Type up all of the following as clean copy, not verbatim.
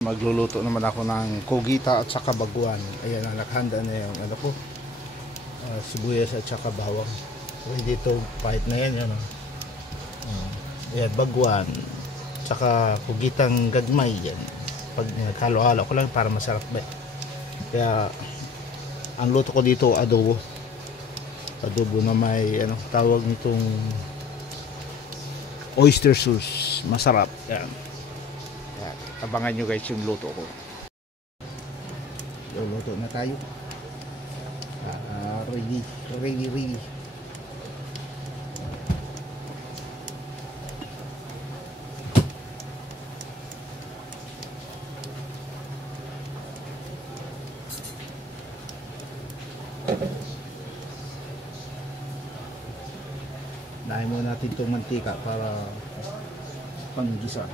Magluluto naman ako ng kogita at saka baguan. Ayan, naghanda na yung ano ko, sibuyas at saka bawang. Ready to fight na yan. Yan, ayan, baguan saka kogitang gagmay yan. Pag halo-halo ko lang para masarap ba. Kaya ang luto ko dito adobo. Adobo na may ano, tawag nitong oyster sauce. Masarap yan. Abangan nyo guys yung luto ko. Luluto na tayo. Ready. Nahin muna natin itong mantika para panggisa.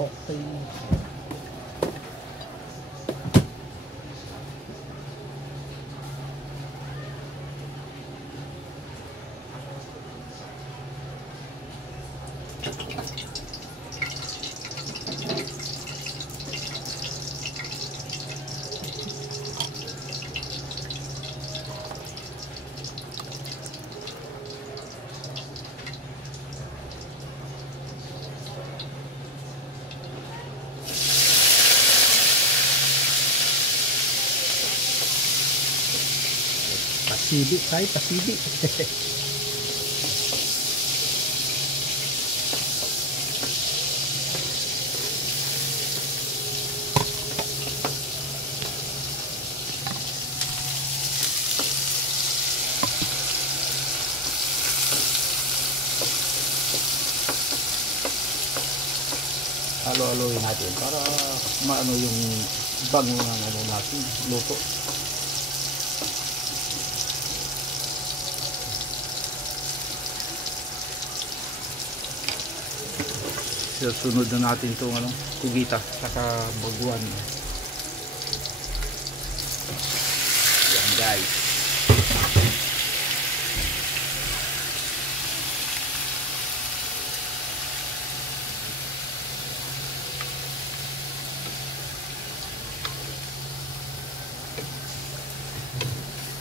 Okay. Pasili tayo, pasili. Halo-haloin natin para maano yung bango ng ano natin, luto. Sunod na natin itong ano, kugita saka baguan. Yan guys.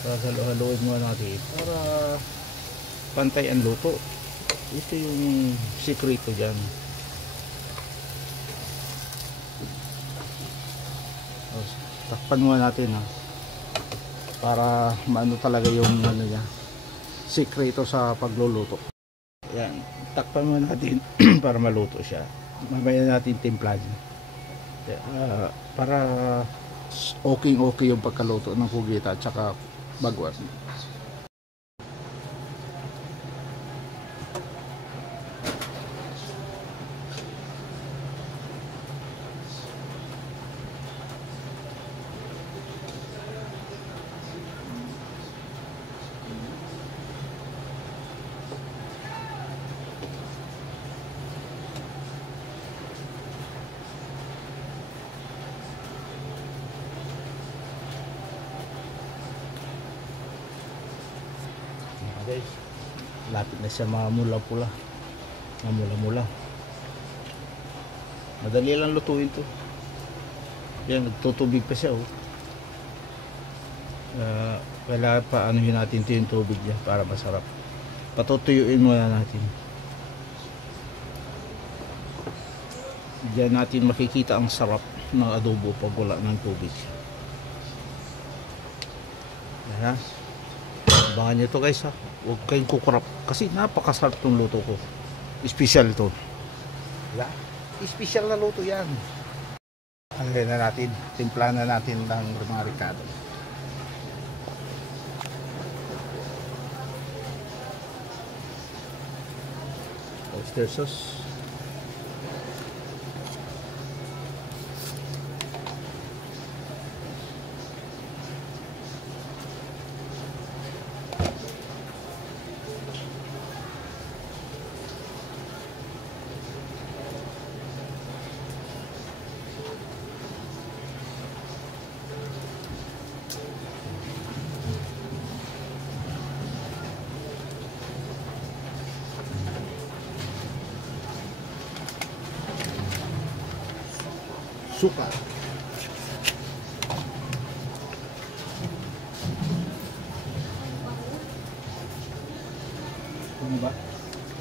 Halo-haloin mo natin para pantay ang luto. Ito yung sikreto dyan. Takpan mo natin para maano talaga yung ano niya, sikreto sa pagluluto. Yan, takpan mo natin para maluto siya. Mamaya natin timplahan para okay yung pagkaluto ng kugita at saka baguan. Guys, lapit na siya mamula-pula, mamula-mula. Madali lang lutuin to. Yan, nagtutubig pa siya kailangan pa anuhin natin ito yung tubig niya para masarap. Patutuyuin muna natin. Diyan natin makikita ang sarap ng adobo pag wala ng tubig. Yan. Abangan nyo ito guys ha. Huwag kayong kukurap kasi napakasarap itong luto ko. Special ito. Diba? Special na luto yan. Hanggang na natin, timplahan na natin ng mga ricado. Oyster sauce. suka. Ano ba?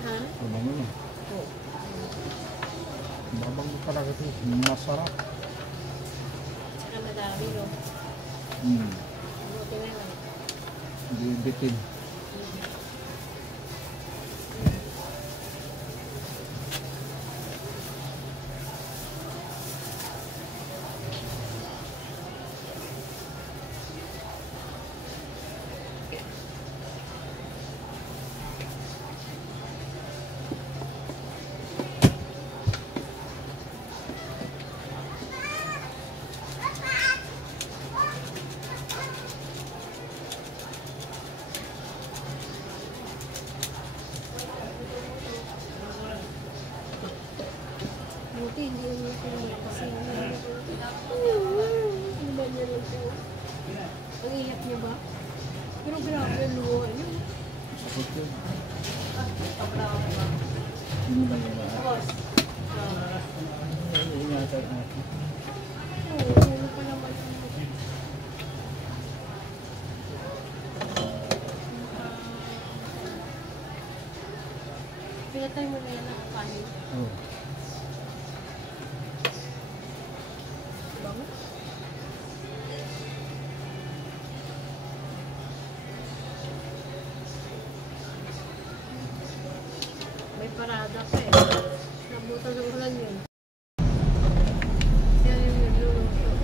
Ha? Ano mo? Oo. Babang talaga ito. Masarap. Saka madami, no? Buti na lang. Hindi bitin. Buti, hindi yung pinag kasi ano ba niya lang po? Ang iyak niya ba? Pero grabe yung luha niya. Sakot yun. Hindi ba yun ba? Iingatan natin. Oo, ano pa naman yun. Pinatay mo na yan ang kanin. Oo. Bango? May parada pa eh. Nabutan ng ulan yun. Yan yung nagluluto.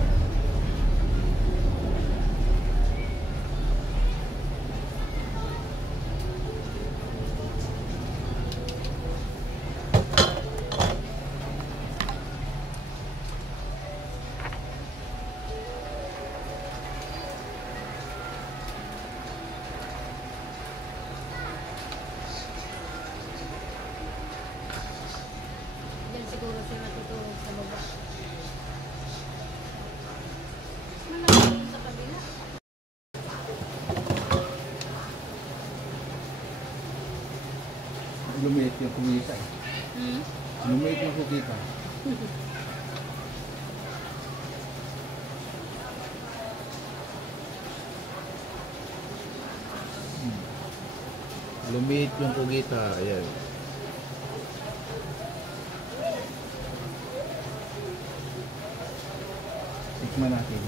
Diyan siguro sila tutulog sa baba. Malaki sa kabila. Lumiit yung kumita eh. Hmm? Lumiit yung kumita. Lumiit yung kugita. Ayan. Tikman natin.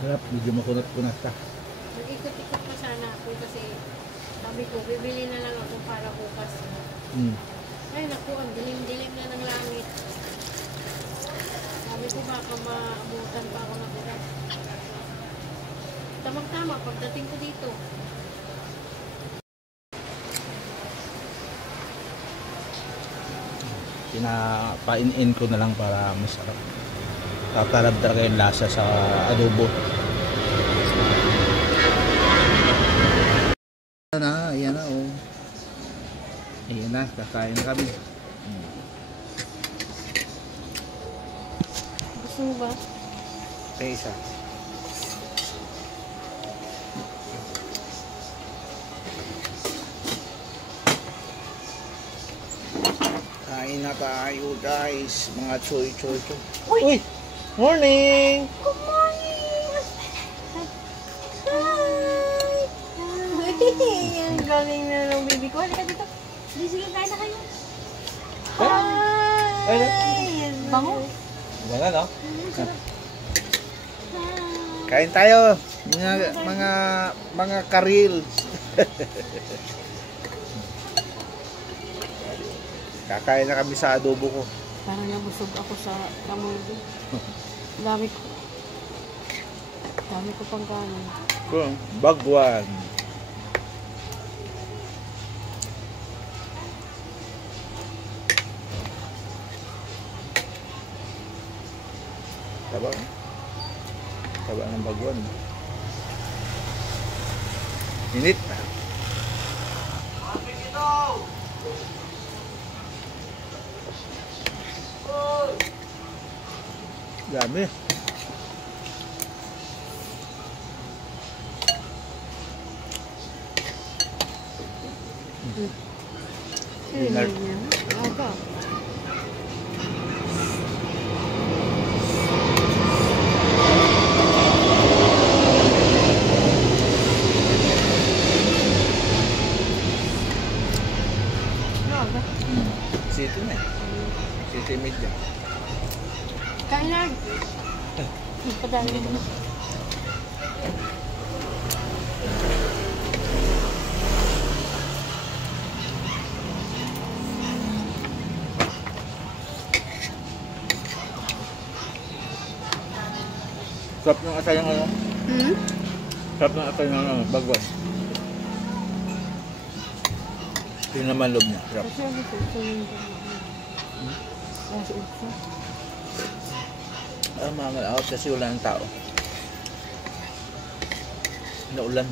Sarap, medyo makunat-kunat ka. Nag-ikot-ikot pa sana ako kasi sabi ko, bibili na lang ako para bukas. Ay naku, ang dilim-dilim na ng langit. Sabi ko baka maabutan pa ako ng ulan. Tamang-tama pagdating ko dito. Pinapain-in ko na lang para masarap. Tatalab talaga yung lasa sa adobo. Ayan na, oh. Ayan na, kakain na kami. Gusto mo ba? Isa. Kain na tayo, guys. Mga choy-choy. Uy! Morning! Good morning! Hi! Ang galing na ng baby ko. Halika dito. Sige, kain na kayo. Hi! Bango? Wala, no? Kain tayo. Mga karil. Kakain na kami sa adobo ko. Parang nabusog ako sa kamoy. Dami ko pang kanin. Bagwan. Taba ng bagwan. Init. Dami. Dinner. Aga. Aga. City na eh. City media. Kain na. Padali mo. Sarap ng atay ng ano? Sarap ng atay ng ano, bagwan. Yung naman loob niya. Sarap. Kasi ako sa yung Kasi ito. Mga out kasi wala ng tao. Naulan.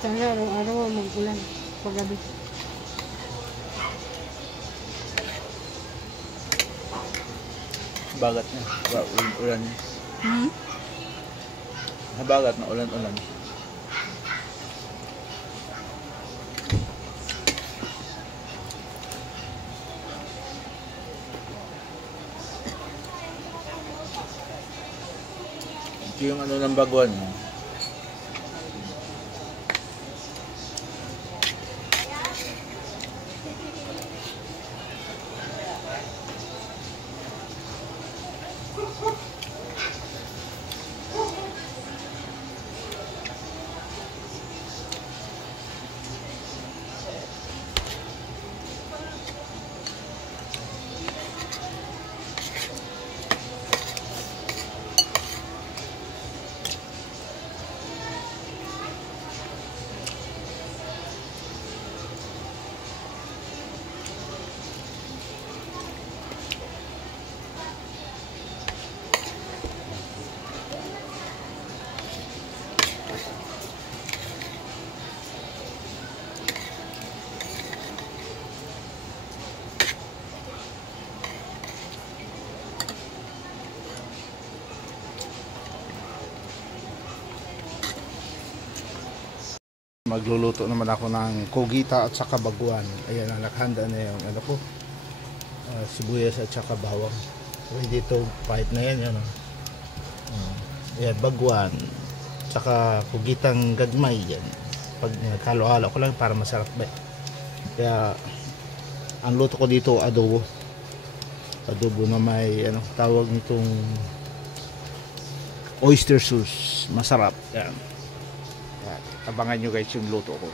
Sana araw-araw mag-ulan paggabi. Bagat na. Ulan. Habagat na ulan-ulan. Ito yung ano ng Baguan. Magluluto naman ako ng kogita at saka baguan. Ayan, naghanda na yung ano ko, sibuyas at saka bawang. Ready to fight na yan. Ayan, baguan saka kogitang gagmay yan. Pag halo-halo ko lang para masarap ba. Kaya ang luto ko dito adobo. Adobo na may ano, tawag nitong oyster sauce. Masarap yan. Abangan nyo guys yung luto ko.